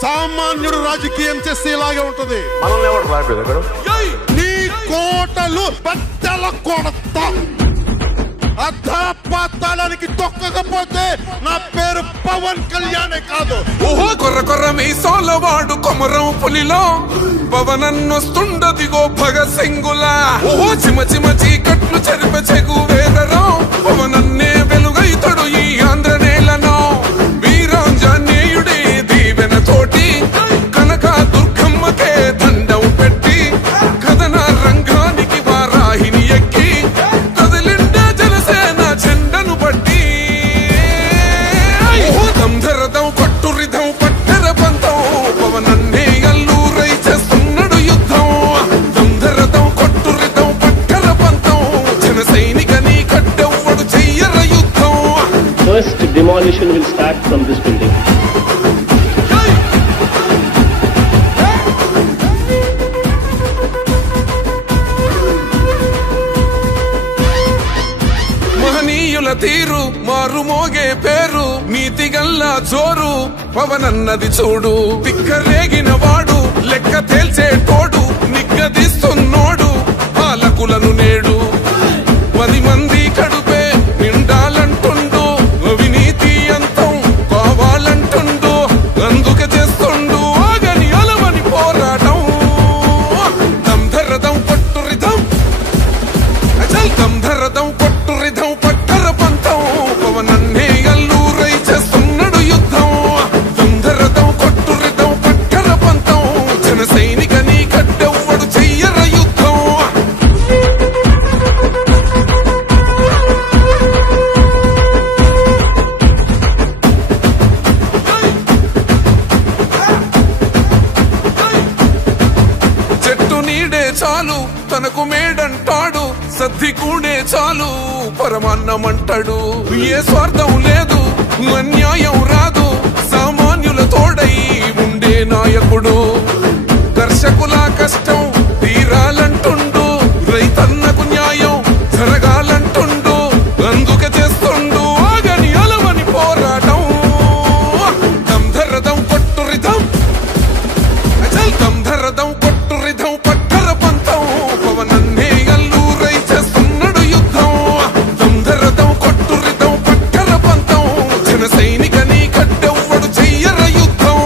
సామాన్యుడు రాజకీయం చేస్తే ఇలాగే ఉంటది. మనల్ని ఎవరు రాయలేదు నీ కోటలు బద్దల కొడతా. అధాపాతాళానికి తొక్కకపోతే నా పేరు పవన్ కళ్యాణే కాదు. ఓహో కొర్ర కొర్ర మీసాలవాడు కొమరం పులిలో పవనన్నొస్తుండదిగో భగత్ సింగులా. ఓహో చిమ చిమ చీకట్లు చెరిప చెగు వేదరో పవనన్నే వెలుగైతడు ఈ ఆంధ్ర నేలను. వీరాంజనేయుడి దీవెన తోటి కనక దుర్గమ్మకే దండం పెట్టి కథన రంగానికి వారాహిని ఎక్కి కదిలిండే జనసేన చెండను బట్టి. దంధరదం కొట్టురిదం పట్టర పంతం పవనన్నే అల్లూరై చేస్తున్నాడు యుద్ధం. దంధరదం కొట్టురిదం పట్టర పంతం జన సైనికని కట్టెవ్వడు చెయ్యర యుద్ధం. First demolition will start from this building. మహనీయుల తీరు మారుమోగే పేరు నీతిగల్లా జోరు పవనన్నది చూడు. తిక్కరేగిన వాడు లెక్క తేల్చేటోడు నిగ్గదీస్తున్నోడు పాలకులను నేడు. 10 మంది కడుపే నిండాలంటుండు అవినీతి అంతం కావాలంటుండు. అందుకే చేస్తుండు ఆగని అలవని పోరాటం. దంధరదం కొట్టురిదం అచల్ దంధరదం కొట్టురిదం పట్టర పంతం పవనన్నే అల్లూరై చేస్తున్నాడు యుద్ధం. దంధరదం కొట్టురిదం పట్టర పంతం జన సైనికని కట్టెవ్వడు చెయ్యర యుద్ధం. చెట్టు నీడే చాలు తనకు మేడంటాడు సద్ది కూడే చాలు పరమాన్నమంటాడు. ఏ స్వార్థం లేదు అన్యాయం రాదు సామాన్యుల తోడై ఉండే నాయకుడు. కర్షకుల కష్టం తీరాలంటుండు రైతన్నకు న్యాయం జరగాలంటుండు. అందుకే చేస్తుండు ఆగని అలవని పోరాటం. దంధరదం కొట్టురిదం అచల్ దంధరదం కొట్టురిదం పట్టర పంతం పవనన్నే అల్లూరై చేస్తున్నాడు యుద్ధం. దంధరదం కొట్టురిదం పట్టర పంతం జన సైనికని కట్టెవ్వడు చెయ్యర యుద్ధం.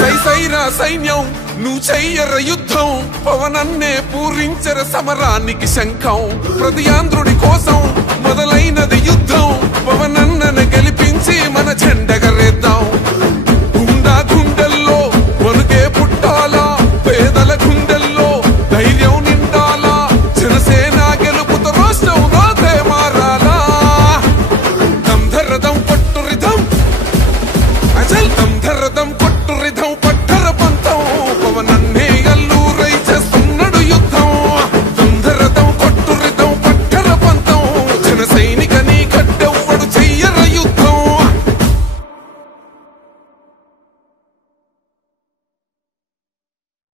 సైసైరా సైన్యం నువ్వు చెయ్యర యుద్ధం. పవనన్నే పూరించర సమరానికి శంఖం. ప్రతి ఆంధ్రుడి కోసం మొదలైనది యుద్ధం. పవన